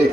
1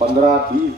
15-20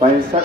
65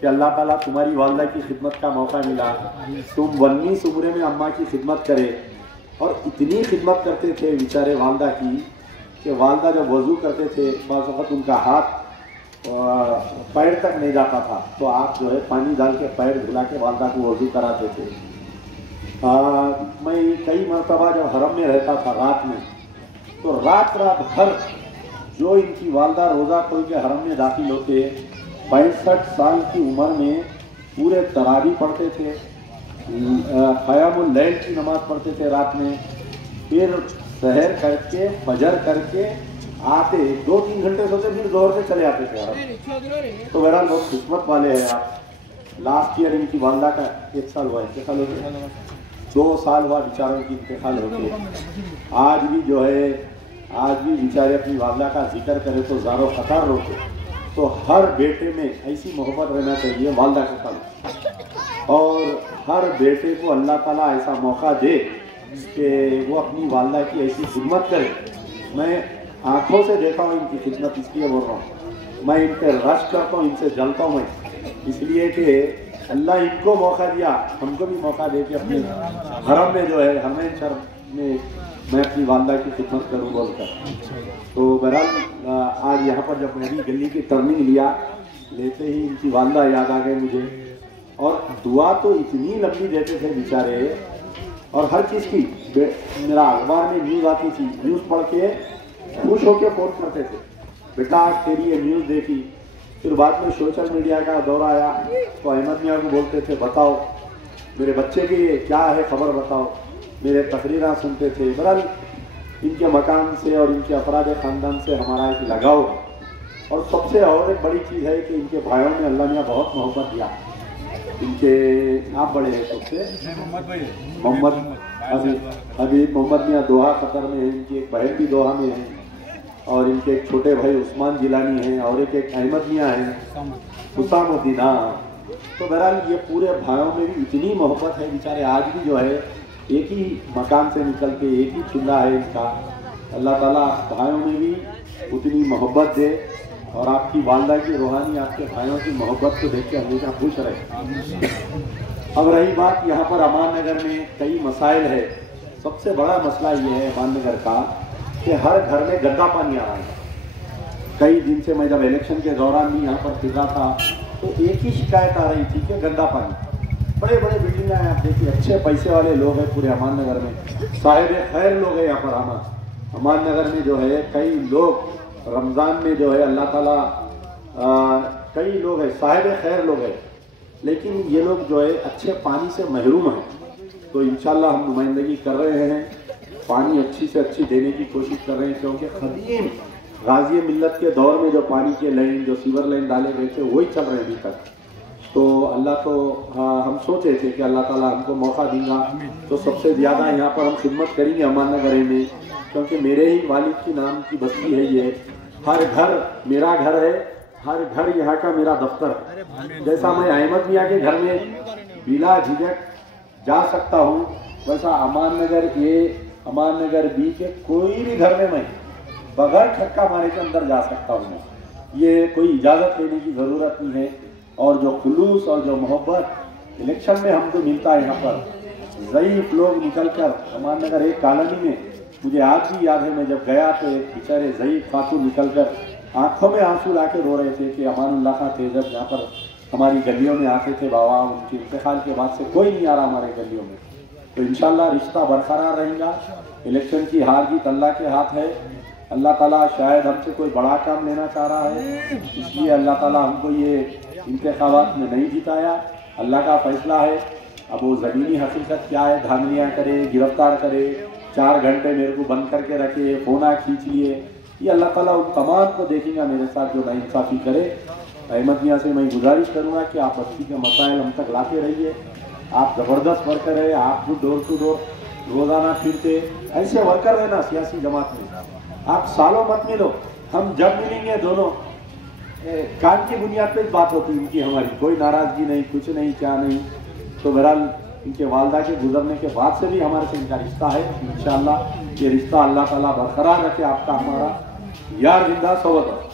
کہ اللہ تعالیٰ تمہاری والدہ کی خدمت کا موقع ملا، تم 19 عمرے میں اماں کی خدمت کرے، اور اتنی خدمت کرتے تھے بیچارے والدہ کی کہ والدہ جب وضو کرتے تھے بعض وقت ان کا ہاتھ پیر تک نہیں جاتا تھا، تو آپ جو ہے پانی ڈال کے پیر دھلا کے والدہ کو وضو کراتے تھے۔ میں کئی مرتبہ جب حرم میں رہتا تھا رات میں، تو رات بھر جو ان کی والدہ روزہ کھول کے حرم میں داخل ہوتے 65 سال کی عمر میں پورے تراویح پڑھتے تھے، قیام اللیل کی نماز پڑھتے تھے رات میں، پھر سحر کر کے فجر کر کے آتے 2-3 گھنٹے سوتے، پھر ظہر سے چلے آتے تھے حرم۔ تو بہرحال بہت قسمت والے ہیں آپ۔ لاسٹ ایئر ان کی والدہ کا 1 سال ہوا، انتقال ہو گیا، 2 سال ہوا بیچاروں کی انتقال ہو گئے۔ آج بھی جو ہے، آج بھی بیچارے اپنی والدہ کا ذکر کرے تو زار و فخر روتے۔ تو ہر بیٹے میں ایسی محبت رہنا چاہیے والدہ کے ساتھ، اور ہر بیٹے کو اللہ تعالیٰ ایسا موقع دے کہ وہ اپنی والدہ کی ایسی خدمت کرے۔ میں آنکھوں سے دیکھا ہوں ان کی خدمت، اس لیے بول رہا ہوں، میں ان پہ رش کرتا ہوں، ان سے جلتا ہوں میں، اس لیے کہ اللہ ان کو موقع دیا، ہم کو بھی موقع دے کے اپنے حرم میں جو ہے حرمین شریف میں میں اپنی والدہ کی خدمت کروں بول کر۔ تو بہرحال آج یہاں پر جب میں بھی گلی کی ٹرننگ لیتے ہی ان کی والدہ یاد آ گئے مجھے، اور دعا تو اتنی لمبی دیتے تھے بیچارے، اور ہر چیز کی میرا اخبار میں نیوز آتی تھی، نیوز پڑھ کے خوش ہو کے فون کرتے تھے، بیٹا تیری یہ نیوز دیکھی۔ پھر بعد میں سوشل میڈیا کا دور آیا تو احمد میاں کو بولتے تھے بتاؤ میرے بچے کی کیا ہے خبر بتاؤ، میرے تقریریں سنتے تھے۔ بہرحال ان کے مکان سے اور ان کے افراد خاندان سے ہمارا ایک لگاؤ ہے، اور سب سے اور ایک بڑی چیز ہے کہ ان کے بھائیوں میں اللہ میاں بہت محبت دیا۔ ان کے آپ بڑے ہیں سب سے، محمد حبیب محمد میاں دوحہ قطر میں ہیں، ان کی ایک بہن بھی دوحہ میں ہے، اور ان کے ایک چھوٹے بھائی عثمان جیلانی ہیں، اور ایک احمد میاں ہیں، حسام الدین۔ تو بہرحال یہ پورے بھائیوں میں بھی اتنی محبت ہے، بیچارے آج بھی جو ہے ایک ہی مکان سے نکل کے ایک ہی چولہا ہے ان کا۔ اللہ تعالیٰ بھائیوں میں بھی اتنی محبت دے، اور آپ کی والدہ کی روحانی آپ کے بھائیوں کی محبت کو دیکھ کے ہمیشہ خوش رہے۔ اب رہی بات یہاں پر امان نگر میں کئی مسائل ہے، سب سے بڑا مسئلہ یہ ہے امان نگر کا کہ ہر گھر میں گندا پانی آ رہا ہے۔ کئی دن سے میں جب الیکشن کے دوران بھی یہاں پر پھرا تھا تو ایک ہی شکایت آ رہی تھی کہ گندا پانی۔ بڑے بڑے بلڈنگ ہیں، آپ دیکھیے اچھے پیسے والے لوگ ہیں پورے امان نگر میں، صاحب خیر لوگ ہیں یہاں پر۔ امان نگر میں جو ہے کئی لوگ رمضان میں جو ہے اللہ تعالیٰ کئی لوگ ہیں صاحب خیر لوگ ہیں، لیکن یہ لوگ جو ہے اچھے پانی سے محروم ہیں۔ تو انشاءاللہ ہم نمائندگی کر رہے ہیں، پانی اچھی سے اچھی دینے کی کوشش کر رہے ہیں، کیونکہ قدیم غازی ملت کے دور میں جو پانی کے لائن جو سیور لائن ڈالے گئے تھے وہی چل رہے ہیں ابھی تک۔ تو اللہ تو ہم سوچے تھے کہ اللہ تعالیٰ ہم کو موقع دیں گا تو سب سے زیادہ یہاں پر ہم خدمت کریں گے امان نگر میں، کیونکہ میرے ہی والد کی نام کی بستی ہے یہ، ہر گھر میرا گھر ہے، ہر گھر یہاں کا میرا دفتر ہے۔ جیسا میں احمد میاں کے گھر میں بلا جھجک جا سکتا ہوں، ویسا امان نگر اے امان نگر بی کے کوئی بھی گھر میں بغیر ٹھکا مارے کے اندر جا سکتا ہوں۔ یہ کوئی اجازت لینے کی ضرورت نہیں ہے، اور جو خلوص اور جو محبت الیکشن میں ہم کو ملتا ہے یہاں پر، ضعیف لوگ نکل کر امان نگر ایک کالونی میں، مجھے آج بھی یاد ہے میں جب گیا تو ایک بیچارے ضعیف خاتون نکل کر آنکھوں میں آنسو لا کے رو رہے تھے کہ امان اللہ خان تیزب جہاں پر ہماری گلیوں میں آتے تھے بابا، ان کے انتقال کے بعد سے کوئی نہیں آ رہا ہمارے گلیوں میں۔ تو انشاءاللہ رشتہ برقرار رہے گا۔ الیکشن کی ہار جیت اللہ کے ہاتھ ہے، اللہ تعالیٰ شاید ہم سے کوئی بڑا کام لینا چاہ رہا ہے، اس لیے اللہ تعالیٰ ہم کو یہ انتخابات میں نہیں جتایا، اللہ کا فیصلہ ہے۔ اب وہ زمینی حقیقت کیا ہے، دھاندلیاں کرے، گرفتار کرے، 4 گھنٹے میرے کو بند کر کے رکھے، فونا کھینچ لیے، یہ اللہ تعالیٰ ان تمام کو دیکھیں گا میرے ساتھ جو ناانصافی کرے۔ احمد میاں سے میں گزارش کروں گا کہ آپ بستی کے مسائل ہم تک لاتے رہیے، آپ زبردست ورکر ہے، آپ جو ڈور ٹو ڈور روزانہ پھرتے، ایسے ورکر رہنا سیاسی جماعت میں، آپ سالوں مت ملو، ہم جب ملیں گے دونوں کام کی بنیاد پہ بات ہوتی ان کی، ہماری کوئی ناراضگی نہیں، کچھ نہیں، کیا نہیں۔ تو بہرحال ان کے والدہ کے گزرنے کے بعد سے بھی ہمارے سے ان کا رشتہ ہے، انشاءاللہ یہ رشتہ اللہ تعالیٰ برقرار رکھے، آپ کا ہمارا یار زندہ صحبت۔